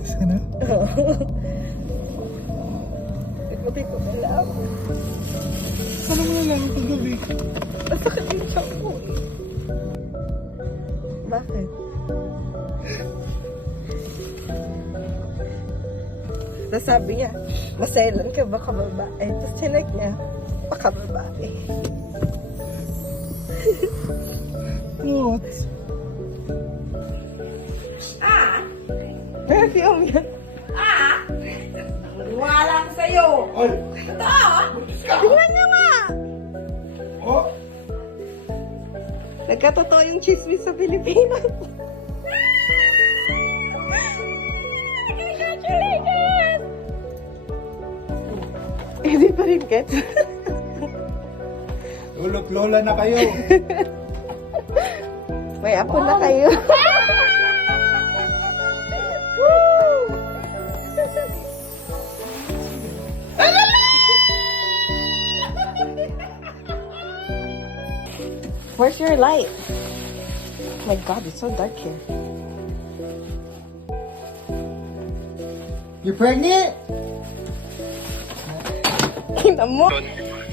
Gusto na? Ikuti ko na lang. Paano mo nalaman paggabi? Masakit yung tiyan ko eh. Bakit? Tapos sabi niya, maselan ka baka babae. Tapos chinek niya, baka babae. What? Perfume yan. Wala ko sa'yo. Ay! Ito! Tingnan niyo nga! Oh! Nagkatotoo yung chismis sa Pilipinas. Congratulations! Hindi pa rin gets. Lulok lola na kayo. May apo na kayo. Where's your light? Oh my god, it's so dark here. You pregnant? Ina mo!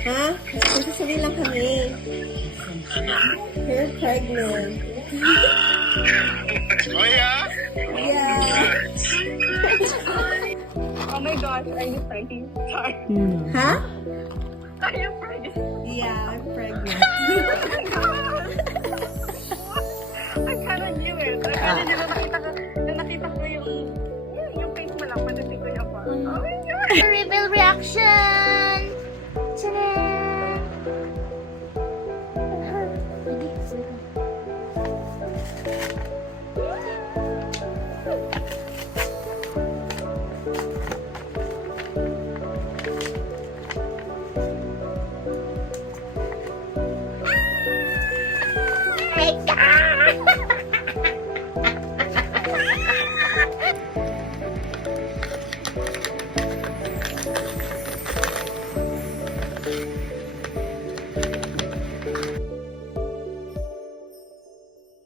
Ha? Sasabi lang kami. You're pregnant. Oh yeah? Yeah. Oh my gosh, are you pregnant? Sorry. Ha? Are you pregnant? Yeah, I'm pregnant. I kinda knew it. I kinda knew nakita ko yung face mo lang, panating ko yung part. Oh my God! Reveal reaction! Tadaan! My God!